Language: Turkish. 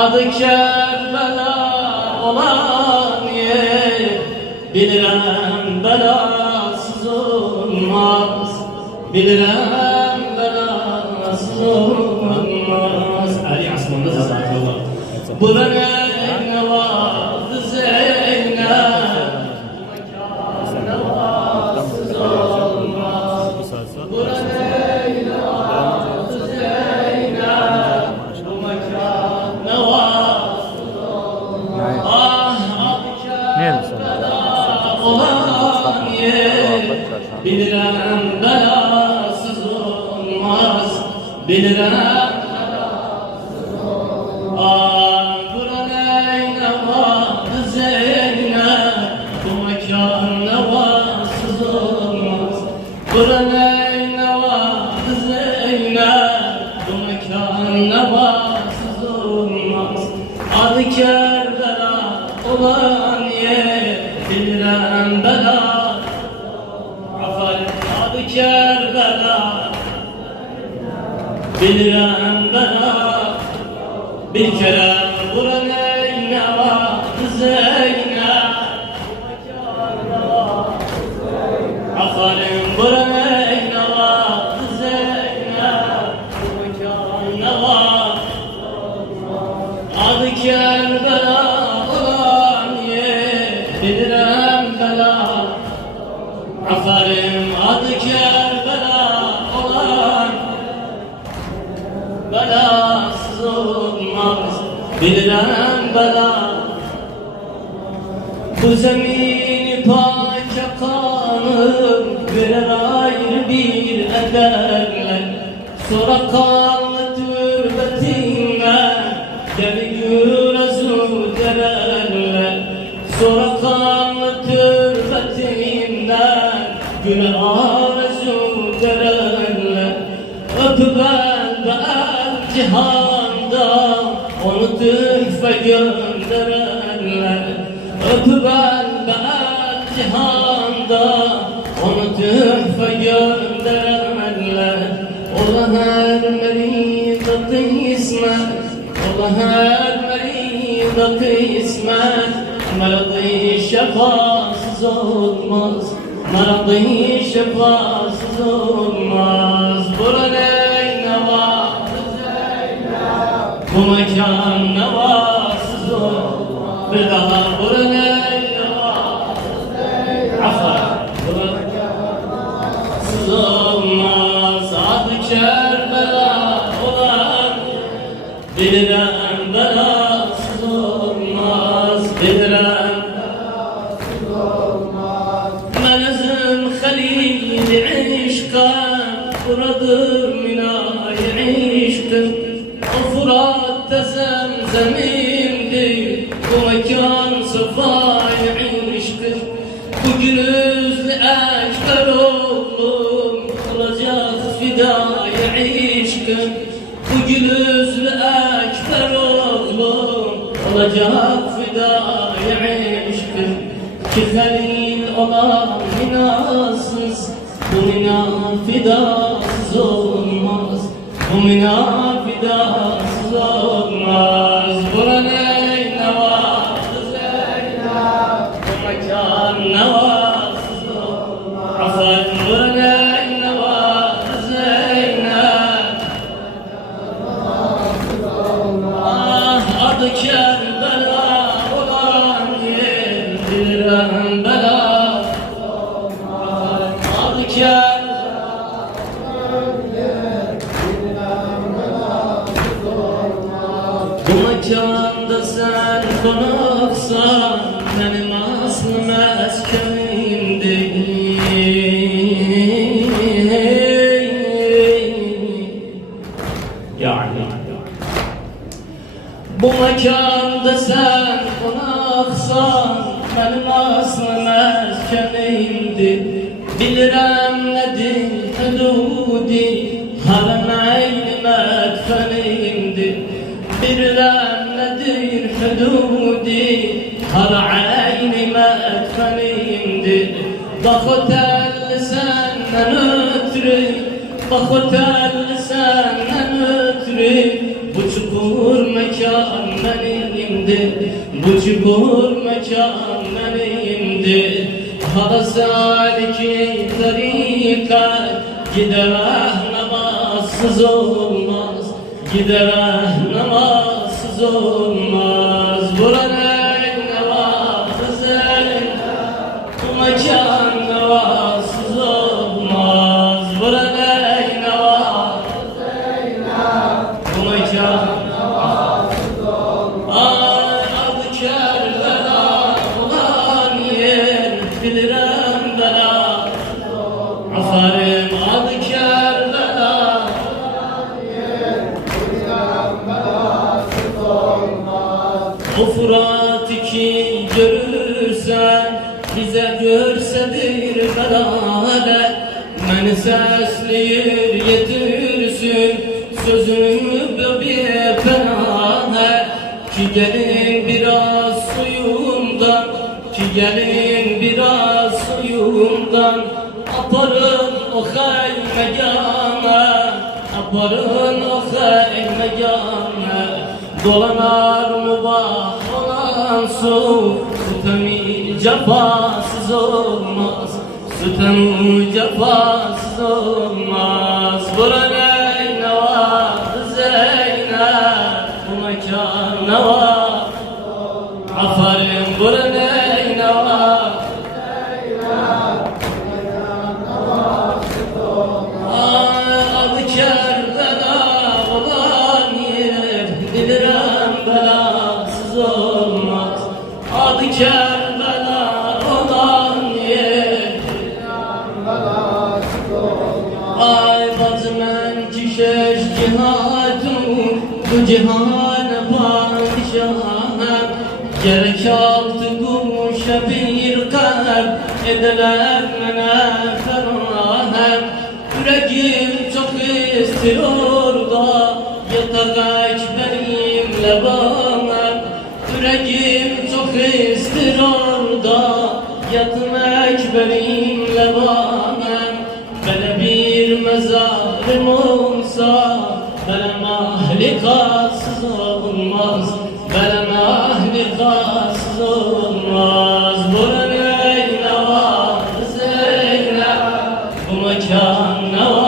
Adı Kerbela olan yer, bilirəm belasız olmaz. olmaz, bilirəm belasız olmaz. Ali Asman'da zaten var. Bura ne vardı Zeynep, ne varsız olmaz. Bura ne vardı Zeynep, bu mekan ne varsız olmaz. Ah Kerbela olan yer, bilirəm belasız olmaz, bilirəm. Bura ne vardı Zeynep, bu mekan ne varsız olmaz. Bura ne vardı Zeynep, bu mekan ne varsız olmaz. Adı Kerbela olan yer, bilirəm bela. Adı Kerbela, bilirəm bela. Bir kere bura ne vardı Zeynep, aferin bura ne vardı Zeynep, bu mekan ne var. Adı Kerbela olan yer, bilirəm bela. Aferin adı Kerbela olan belasız olmaz, bilirəm bela. Bu zemini paça kanım verir ayrı bir ederler. Sonra kanlı türbetinden gelir azu dererler. Sonra kanlı türbetinden güle arzu dererler. Öpüben ben cihanda onu tühfe göndererler. Öpüben ben cihanda onu tühfe göndererler. Ola her meridat ismet, ola her meridat ismet. Meradı şefasız olmaz, meradı şefasız olmaz. Bura ne vardı Zeynep, bu mekan ne varsız olmaz. Bir daha bura ne vardı Zeynep, aferin bura varsız olmaz. Adı Kerbela olan bilirəm belasız olmaz, bilirəm belasız olmaz. Menezim halil işka, buradır minay işkım. O Fırat'ta zemzemimdir, bu mekan sefai işkım. Bu gürüzlü ekber oğlum, olacak fidai işkım. Bu gürüzlü ekber oğlum, olacak fidai işkım. Ki halil olan minasız, bu mina fidasız olmaz, bu mina fidasız olmaz. Bura ne vardı Zeynep, bu mekan ne varsız olmaz. Aferin bura ne vardı Zeynep, adı Kerbela olan yer, bilirəm bela. Adı Kerbela olan yer, bilirəm belasız olmaz. Bu mekanda sen konaksan, benim aslı meskenimdir. Yani bu mekanda sen konaksan, benim aslı meskenimdir. Bilirəm nedir hududi, harem-i medfenimdir. Bilirəm nedir hududi, harem-i medfenimdir. Bak otel senden ötürü, bak otel senden ötürü. Bu çukur mekan benimdir, bu çukur mekan benimdir. Hala saliki tarika, gider namazsız olmaz, gider namazsız olmaz. Burada ne var güzel, bu mekan namazsız olmaz. Burada ne var güzel, bu mekan namazsız olmaz. Adı Kerbela olan yer, bilirim bela. Aferin adı Kerbela. O Fırat'ı ki görürsen, bize görsedir belalet. Məni səsləyir yetirsin, sözümü bir felahet. Ki gelin biraz suyumdan, ki gelin biraz suyumdan. Aparın o haymegana, aparın o haymegana. Dolanar mübah olan su, süt-ü cefasız olmaz, süt-ü cefasız olmaz. Burada ne var Zeynep, bu mekan ne var? Aferin burada ne var? Adı Kerbela olan yer, bilirim belasız olmaz. Adı Kerbela olan yer, ay bacım en kişeş cihadım, bu cihane padişahım. Gerek altı gümüşe bir kalp, ediler mene ferahem. Yüreğim çok istiyor da, yatak benimle bana. Yüreğim çok istiyor da, yatmak benimle bana. Böyle bir mezarım olsa, böyle mahlikatsız olmaz, böyle mahlikatsız olmaz. Burada ne var Zeynep, bu mekan ne var?